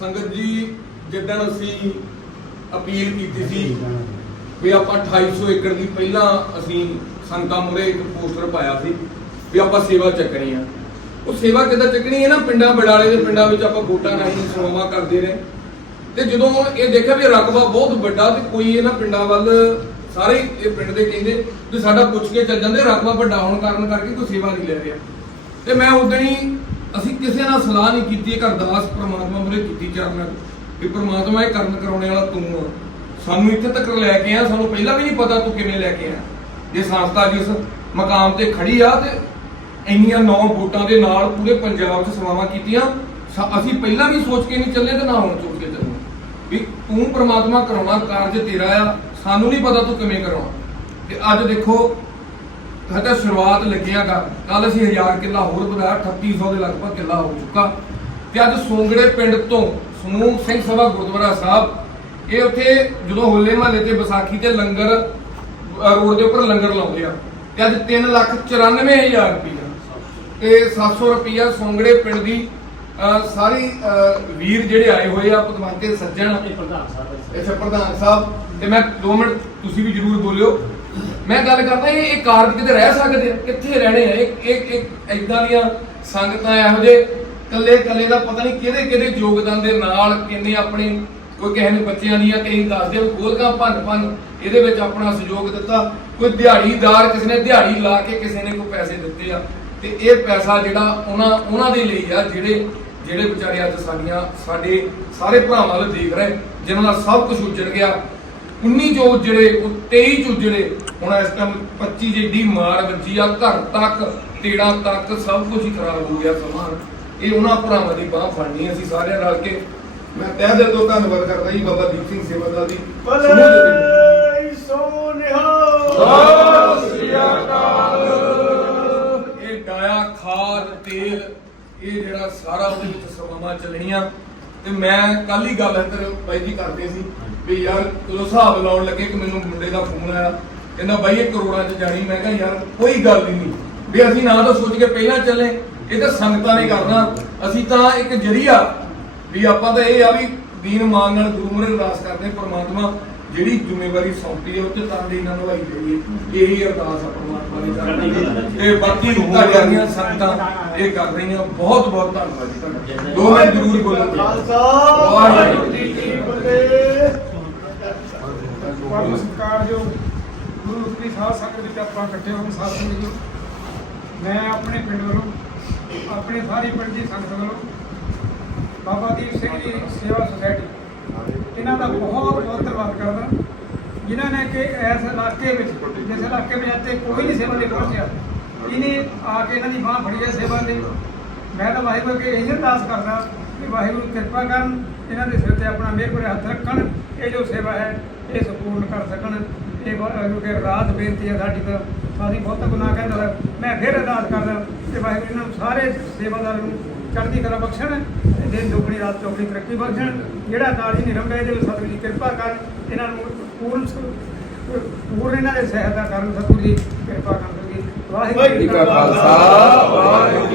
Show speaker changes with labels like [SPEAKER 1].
[SPEAKER 1] ਸੰਗਤ ਜੀ, ਜਿੱਦਣ ਅਸੀਂ ਅਪੀਲ ਕੀਤੀ ਸੀ ਵੀ ਆਪਾਂ 2800 ਏਕੜ ਦੀ ਪਹਿਲਾਂ ਅਸੀਂ ਸੰਗਤਾਂ ਮੁਰੇ ਇੱਕ ਪੋਸਟਰ ਪਾਇਆ ਸੀ ਵੀ ਆਪਾਂ ਸੇਵਾ ਚੱਕਣੀ ਆ। ਉਹ ਸੇਵਾ ਕਿੱਦਾਂ ਚੱਕਣੀ ਹੈ ਨਾ, ਪਿੰਡਾਂ ਬਡਾਲੇ ਦੇ ਪਿੰਡਾਂ ਵਿੱਚ ਆਪਾਂ ਵੋਟਾਂ ਰਾਹੀਂ ਸੇਵਾਵਾਂ ਕਰਦੇ ਰਹੇ। ਤੇ ਜਦੋਂ ਇਹ ਦੇਖਿਆ ਵੀ ਰਕਬਾ ਬਹੁਤ ਵੱਡਾ ਤੇ ਕੋਈ ਇਹਨਾਂ ਪਿੰਡਾਂ ਵੱਲ, ਸਾਰੇ ਇਹ ਪਿੰਡ ਦੇ ਕਹਿੰਦੇ ਵੀ ਸਾਡਾ ਪੁੱਛ ਕੇ ਚੱਲ ਜਾਂਦੇ, ਰਕਬਾ ਵੱਡਾ ਹੋਣ ਕਾਰਨ ਕਰਕੇ ਕੋਈ ਸੇਵਾ ਨਹੀਂ ਲੈ ਰਿਹਾ। ਤੇ ਮੈਂ ਉਦੋਂ ਹੀ ਅਸੀਂ ਕਿਸੇ ਨਾਲ ਸਲਾਹ ਨਹੀਂ ਕੀਤੀ ਇੱਕ ਅਰਦਾਸ ਪ੍ਰਮਾਤਮਾ ਮੁਰੇ ਕੀਤੀ ਚਰਨਾਂ ਵੀ ਪ੍ਰਮਾਤਮਾ, ਇਹ ਕਰਨ ਕਰਾਉਣੇ ਵਾਲਾ ਤੂੰ ਆ। ਸਾਨੂੰ ਇੱਥੇ ਤੱਕ ਲੈ ਕੇ ਆ, ਸਾਨੂੰ ਪਹਿਲਾਂ ਵੀ ਨਹੀਂ ਪਤਾ ਤੂੰ ਕਿਵੇਂ ਲੈ ਕੇ ਆ। ਇਹ ਸੰਸਥਾ ਜਿਸ ਮਕਾਮ ਤੇ ਖੜੀ ਆ ਤੇ ਇੰਨੀਆਂ ਨੌ ਵੋਟਾਂ ਦੇ ਨਾਲ ਪੂਰੇ ਪੰਜਾਬ 'ਚ ਸੇਵਾਵਾਂ ਕੀਤੀਆਂ ਅਸੀਂ ਪਹਿਲਾਂ ਵੀ ਸੋਚ ਕੇ ਨਹੀਂ ਚੱਲੇ ਤੇ ਨਾ ਹੁਣ ਸੋਚ ਕੇ ਚੱਲੇ। ਵੀ ਤੂੰ ਪ੍ਰਮਾਤਮਾ ਕਰਾਉਣਾ, ਕਾਰਜ ਤੇਰਾ ਆ, ਸਾਨੂੰ ਨਹੀਂ ਪਤਾ ਤੂੰ ਕਿਵੇਂ ਕਰਾਉਣਾ। ਤੇ ਅੱਜ ਦੇਖੋ ਹਜੇ ਸ਼ੁਰੂਆਤ ਲੱਗਿਆਗਾ ਕੱਲ ਅਸੀਂ 1000 ਕਿੱਲਾ ਹੋਰ ਵਧਾਇਆ 3800 ਦੇ ਲਗਭਗ ਕਿੱਲਾ ਹੋ ਚੁੱਕਾ। ਤੇ ਅੱਜ ਸੋਂਗੜੇ ਪਿੰਡ ਤੋਂ ਸਮੂਹ ਸਿੰਘ ਸਭਾ ਗੁਰਦੁਆਰਾ ਸਾਹਿਬ ਇਹ ਉੱਥੇ ਜਦੋਂ ਹੋਲੇ ਮਹੱਲੇ ਤੇ ਵਿਸਾਖੀ ਤੇ ਲੰਗਰ ਰੋਡ ਦੇ ਉੱਪਰ ਲੰਗਰ ਲਾਉਂਦੇ ਆ। ਤੇ ਅੱਜ 3 ਲੱਖ 94000 ਰੁਪਈਆ। ਤੇ 700 ਰੁਪਈਆ ਸੋਂਗੜੇ ਪਿੰਡ ਦੀ ਸਾਰੀ ਵੀਰ ਜਿਹੜੇ ਆਏ ਹੋਏ ਆ ਪਤਵੰਤੇ ਸੱਜਣ
[SPEAKER 2] ਪ੍ਰਧਾਨ ਸਾਹਿਬ
[SPEAKER 1] ਅੱਛਾ ਪ੍ਰਧਾਨ ਸਾਹਿਬ। ਤੇ ਮੈਂ 2 ਮਿੰਟ ਤੁਸੀਂ ਵੀ ਜਰੂਰ ਬੋਲਿਓ। ਮੈਂ ਗੱਲ ਕਰਦਾ, ਇਹ ਇਹ ਕਾਰਜ ਕਿਤੇ ਰਹਿ ਸਕਦੇ ਆ? ਕਿੱਥੇ ਰਹਿਣੇ ਆ? ਇਹ ਇਹ ਇਦਾਂ ਦੀਆਂ ਸੰਗਤਾਂ ਇਹੋ ਜਿਹੇ ਕੱਲੇ ਕੱਲੇ ਦਾ ਪਤਾ ਨਹੀਂ ਕਿਹਦੇ ਕਿਹਦੇ ਯੋਗਦਾਨ ਦੇ ਨਾਲ ਕਿੰਨੇ ਆਪਣੇ ਕੋਈ ਕਿਸੇ ਨੇ ਬੱਚਿਆਂ ਦੀਆਂ ਕਈ ਦੱਸਦੇ ਵੀ ਗੋਲਕਾਂ ਭੰਨ ਭੰਨ ਇਹਦੇ ਵਿੱਚ ਆਪਣਾ ਸਹਿਯੋਗ ਦਿੱਤਾ। ਕੋਈ ਦਿਹਾੜੀਦਾਰ ਕਿਸੇ ਨੇ ਦਿਹਾੜੀ ਲਾ ਕੇ ਕਿਸੇ ਨੇ ਕੋਈ ਪੈਸੇ ਦਿੱਤੇ ਆ। ਤੇ ਇਹ ਪੈਸਾ ਜਿਹੜਾ ਉਹਨਾਂ ਉਹਨਾਂ ਦੇ ਲਈ ਆ, ਜਿਹੜੇ ਜਿਹੜੇ ਵਿਚਾਰੇ ਅੱਜ ਸਾਡੀਆਂ ਸਾਡੇ ਸਾਰੇ ਭਰਾਵਾਂ ਨੂੰ ਦੇਖ ਰਹੇ, ਜਿਨ੍ਹਾਂ ਦਾ ਸਭ ਕੁਝ ਉੱਜੜ ਗਿਆ। 19 ਜੋ ਜਿਹੜੇ ਉਹ 23 ਚ ਉੱਜੜੇ ਹੁਣ ਇਸ ਟਾਈਮ 25 ਜਿੱਡੀ ਮਾਰ ਵੱਜੀ ਆ ਘਰ ਤੱਕ ਤੇੜਾ ਤੱਕ ਸਭ ਕੁਝ ਹੀ ਖਰਾਬ ਹੋ ਗਿਆ ਸਮਾਨ ਇਹ ਉਹਨਾਂ ਭਰਾਵਾਂ ਦੀ ਬਾਹ ਫੜਨੀ ਅਸੀਂ ਸਾਰਿਆਂ ਰਲ ਕੇ। ਮੈਂ ਤਹਿ ਦਿਲ ਤੋਂ ਧੰਨਵਾਦ ਕਰਦਾ ਜੀ ਬਾਬਾ ਦੀਪ ਸਿੰਘ ਸੇਵਾਦਾਰ ਦੀ
[SPEAKER 2] ਸੋਨਿਹਾ
[SPEAKER 1] ਸ੍ਰੀ ਅਕਾਲ। ਇਹ ਡਾਇਆ ਖਾਦ ਤੇਲ ਇਹ ਜਿਹੜਾ ਸਾਰਾ ਉਹਦੇ ਵਿੱਚ ਸਮਾਵਾਂ ਚੱਲਣੀਆਂ। ਤੇ ਮੈਂ ਕੱਲ ਹੀ ਗੱਲ ਇੱਧਰ ਬਾਈ ਜੀ ਕਰਦੇ ਸੀ ਵੀ ਯਾਰ ਜਦੋਂ ਹਿਸਾਬ ਲਾਉਣ ਲੱਗੇ ਕਿ ਮੈਨੂੰ ਮੁੰਡੇ ਦਾ ਫੋਨ ਆਇਆ ਕਹਿੰਦਾ ਬਾਈ ਇਹ ਕਰੋੜਾਂ 'ਚ ਜਾਣੀ। ਮੈਂ ਕਿਹਾ ਯਾਰ ਕੋਈ ਗੱਲ ਹੀ ਨਹੀਂ ਵੀ ਅਸੀਂ ਨਾ ਤਾਂ ਸੋਚ ਕੇ ਪਹਿਲਾਂ ਚੱਲੇ। ਇਹ ਤਾਂ ਸੰਗਤਾਂ ਨੇ ਕਰਨਾ। ਅਸੀਂ ਤਾਂ ਇੱਕ ਜਰੀਆ ਵੀ ਆਪਾਂ ਤਾਂ ਇਹ ਆ ਵੀ ਦੀਨ ਮਾਨ ਨਾਲ ਗੁਰੂ ਮੂਹਰੇ ਅਰਦਾਸ ਕਰਦੇ ਪ੍ਰਮਾਤਮਾ ਜਿਹੜੀ ਜ਼ਿੰਮੇਵਾਰੀ ਸੌਂਪੀ ਹੈ ਉਹ ਤੇ ਤਾਂ ਦੇ ਨਾਲ ਨਿਭਾਈ ਜਾਈਏ ਇਹੀ ਅਰਦਾਸ ਆ ਪ੍ਰਮਾਤਮਾ ਦੀ ਕਰਦੇ ਤੇ। ਬਾਕੀ ਤੁਹਾਡੀਆਂ ਸੰਗਤਾਂ ਇਹ ਕਰ ਰਹੀਆਂ ਬਹੁਤ ਬਹੁਤ ਧੰਨਵਾਦ ਜੀ ਤੁਹਾਡਾ। ਦੋ ਮਿੰਟ ਜ਼ਰੂਰ ਬੋਲੋ।
[SPEAKER 2] ਖਾਲਸਾ।
[SPEAKER 1] ਵਾਹਿਗੁਰੂ
[SPEAKER 2] ਜੀ ਕੀ ਫਤਿਹ।
[SPEAKER 3] ਸਤਿਕਾਰਯੋਗ ਗੁਰੂ ਉਤਰੀ ਸਾਧ ਸੰਗਤ ਵਿੱਚ ਆਪਾਂ ਇਕੱਠੇ ਹੋਏ ਸਾਧ ਸੰਗਤ ਜੀ ਮੈਂ ਆਪਣੇ ਪਿੰਡ ਵੱਲੋਂ, ਆਪਣੇ ਸਾਰੇ ਪਿੰਡ ਦੀ ਸੰਗਤ ਵੱਲੋਂ ਬਾਬਾ ਦੀਪ ਸਿੰਘ ਜੀ ਸੇਵਾ ਸੁਸਾਇਟੀ, ਇਹਨਾਂ ਦਾ ਬਹੁਤ ਬਹੁਤ ਧੰਨਵਾਦ ਕਰਦਾ। ਜਿਨ੍ਹਾਂ ਨੇ ਕਿ ਇਸ ਇਲਾਕੇ ਵਿੱਚ, ਜਿਸ ਇਲਾਕੇ ਵਿੱਚ ਇੱਥੇ ਕੋਈ ਨਹੀਂ ਸੇਵਾ ਲਈ ਪਹੁੰਚਿਆ, ਇਹਨੇ ਆ ਕੇ ਇਹਨਾਂ ਦੀ ਬਾਹ ਫੜੀ ਹੈ ਸੇਵਾ ਲਈ। ਮੈਂ ਤਾਂ ਵਾਹਿਗੁਰੂ ਅੱਗੇ ਇਹ ਅਰਦਾਸ ਕਰਦਾ ਕਿ ਵਾਹਿਗੁਰੂ ਕਿਰਪਾ ਕਰਨ, ਇਹਨਾਂ ਦੇ ਸਿਰ ਤੇ ਆਪਣਾ ਮਿਹਰ ਭਰੇ ਹੱਥ ਰੱਖਣ, ਇਹ ਜੋ ਸੇਵਾ ਹੈ, ਇਹ ਸੰਪੂਰਨ ਕਰ ਸਕਣ। ਇਹ ਵਾਹਿਗੁਰੂ ਕੇ ਰਾਤ ਬੇਨਤੀ ਹੈ ਸਾਡੀ ਤਾਂ ਅਸੀਂ ਬਹੁਤ ਗੁਨਾਹ ਕਹਿੰਦਾ। ਮੈਂ ਫਿਰ ਅਰਦਾਸ ਕਰਦਾ ਕਿ ਵਾਹਿਗੁਰੂ ਇਹਨਾਂ ਨੂੰ ਸਾਰੇ ਸੇਵਾਦਾਰਾਂ ਨੂੰ ਚੜ੍ਹਦੀ ਕਲਾ ਬਖਸ਼ਣ ਤੇ ਦੁਗਣੀ ਰਾਤ ਚੌਗਣੀ ਤਰੱਕੀ ਬਖਸ਼ਣ ਜਿਹੜਾ ਨਾਲ ਹੀ ਇਹਦੇ ਵਿੱਚ ਸਤਿਗੁਰੂ ਜੀ ਕਿਰਪਾ ਕਰਨ ਇਹਨਾਂ ਨੂੰ ਪੂਰਨ ਪੂਰਨ ਇਹਨਾਂ ਦੇ ਸਹਾਇਤਾ ਕਰਨ ਸਤਿਗੁਰੂ ਜੀ ਕਿਰਪਾ ਕਰਨ ਵਾਹਿਗੁਰੂ
[SPEAKER 1] ਜੀ ਕਾ ਖਾਲਸਾ ਵਾਹਿਗੁਰੂ